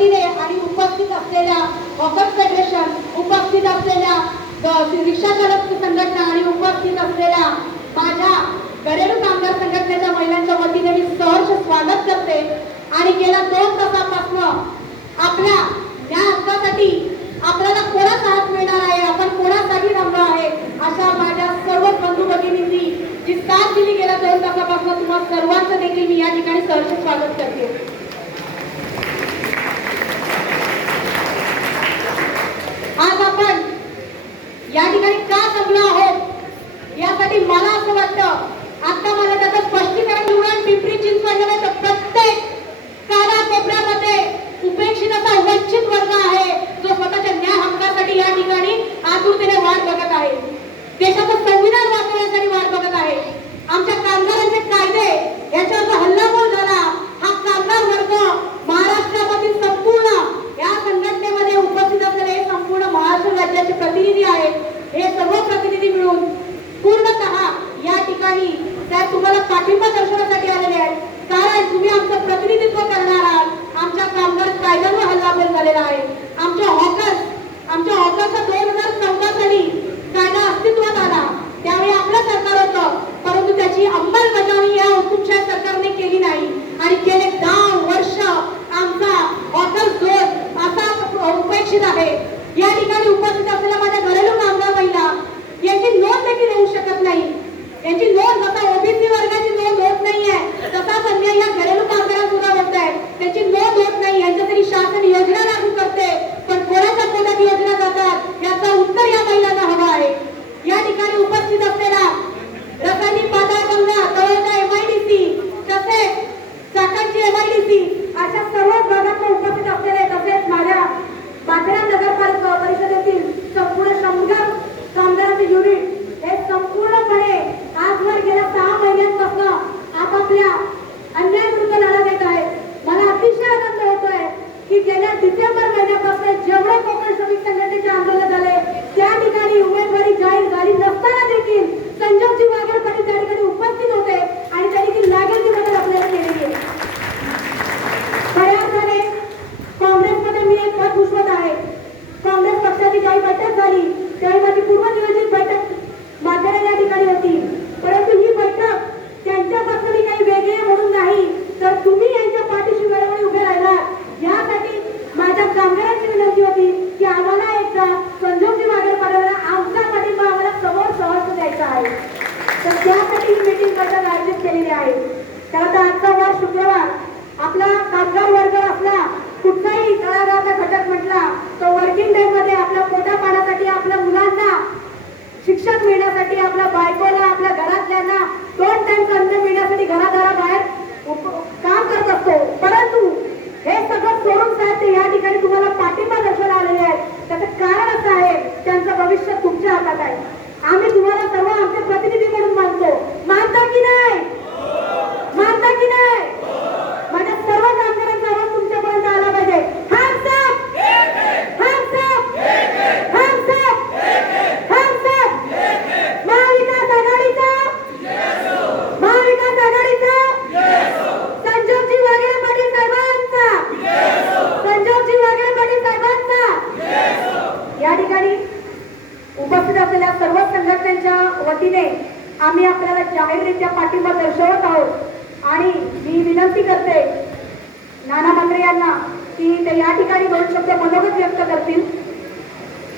वतीने आणि उपस्थित असलेल्या हॉकर्स फेडरेशन उपस्थित असलेल्या रिक्षा चालक संघटना आणि उपस्थित असलेल्या माझ्या घरेलू कामगार संघटनेच्या महिलांच्या वतीने मी सहर्ष स्वागत करते. आणि गेल्या दोन तासापासून आपल्या या हक्कासाठी आपल्याला कोणा हात मिळणार आहे? आपण कोणासाठी रमलो आहे? अशा माझ्या सर्व बंधू भगिनींनी जी साथ दिली गेल्या दोन तासापासून तुम्हाला सर्वांचं देखील मी या ठिकाणी सहर्ष स्वागत करते आज आपण या ठिकाणी का जमलो आहोत मला असं वाटतं आता मला त्याचं स्पष्टीकरण निवडून पिंपरी चिंचवडमध्ये प्रत्येक कानाकोपऱ्यामध्ये उपेक्षित असा वंचित वर्ग आहे जो स्वतःच्या न्याय हक्कासाठी या ठिकाणी आतुरतेने वाट बघत आहे देशाचं संविधान वाचवण्यासाठी वाट बघत आहे आमच्या कामगारांचे कायदे याच्यावर जो हल्लाबोल झाला हा कामगार वर्ग महाराष्ट्रामधील संपूर्ण या संघटनेमध्ये उपस्थित असलेले हे संपूर्ण महाराष्ट्र राज्याचे प्रतिनिधी आहेत हे सर्व प्रतिनिधी मिळून पूर्णतः या ठिकाणी त्या तुम्हाला पाठिंबा दर्शवण्यासाठी आलेले आहेत कारण तुम्ही आमचं प्रतिनिधित्व करणार आहात आमच्या कामगार कायद्यावर हल्लाबोल झालेला आहे. आमच्या हॉकर्स आमच्या हॉकरचा दोन हजार चौदा साली कायदा अस्तित्वात आला. त्यावेळी आपलं सरकार होतं. परंतु त्याची अंमलबजावणी या हुकुमशाही सरकारने केली नाही. आणि गेले दहा वर्ष आमचा हॉकर झोन असा उपेक्षित आहे. या ठिकाणी उपस्थित असलेल्या माझ्या घरेलू कामगार महिला यांची नोंद देखील होऊ शकत नाही. यांची नोंद जसा ओबीसी वर्गाची नोंद होत नाहीये तसाच अन्याय या घरेलू कामगारांसुद्धा होत आहे. त्याची नोंद होत नाही. यांच्या तरी शासन योजना लागू करते पण कोणाच्या पोटात योजना जातात याचं उत्तर या महिलांना हवं आहे या ठिकाणी उपस्थित असलेला रसायनी पाताळगंगा तळोजा एमआयडीसी तसेच चाकणची एमआयडीसी अशा सर्व भागात उपस्थित असलेले तसेच माझ्या माथेरान नगरपालिका परिषदेतील संपूर्ण शंभर कामगारांचे युनिट हे संपूर्णपणे आजवर गेल्या सहा महिन्यांपासून आपापल्या अन्यायाविरुद्ध लढा देत आहेत मला अतिशय आनंद होतोय की गेल्या डिसेंबर महिन्यापासून जेवढे कोकण श्रमिक संघटनेचे आंदोलन झाले त्या ठिकाणी उमेदवारी जाहीर झाली नसताना देखील संजोगजी वाघेर पाटील त्या ठिकाणी उपस्थित होते आणि त्या ठिकाणी लागेल ती मदत आपल्याला केली गेली खऱ्या अर्थाने काँग्रेसमध्ये मी एक पद पुष्पत आहे काँग्रेस पक्षाची काही बैठक झाली. त्यावेळी माझी पूर्वनियोजित बैठक माथेरान या ठिकाणी होती. परंतु ही बैठक त्यांच्यापासून मी काही वेगळे म्हणून नाही तर तुम्ही यांच्या पाठीशी वेळोवेळी उभे राहिला. यासाठी माझ्या कामगारांची विनंती होती की आम्हाला एकदा संजोगजी मागे पडायला आमचा पाठिंबा आम्हाला समोर सहज द्यायचा आहे. तर त्यासाठी ही मीटिंग बैठक आयोजित केलेली आहे. त्यात आजचा वार शुक्रवार. आपला कामगार वर्ग असला कुठलाही तळागाळाचा घटक म्हटला तो वर्किंग मिळण्यासाठी आपल्या बायकोला आपल्या घरातल्यांना दोन टाइम अन्न मिळण्यासाठी घराघराबाहेर काम करत असतो. परंतु हे सगळं सोडून साहेब ते या ठिकाणी तुम्हाला पाठिंबा दर्शवला आलेले आहेत त्याचं कारण असं आहे त्यांचं भविष्य तुमच्या हातात आहे. आम्ही तुम्हाला सर्व आमचे प्रतिनिधी म्हणून मानतो. मानता या ठिकाणी उपस्थित असलेल्या सर्व संघटनेच्या वतीने आम्ही आपल्याला जाहीररित्या पाठिंबा दर्शवत आहोत. आणि मी विनंती करते नाना मंत्रे यांना की ते या ठिकाणी दोन शब्द मनोगत व्यक्त करतील.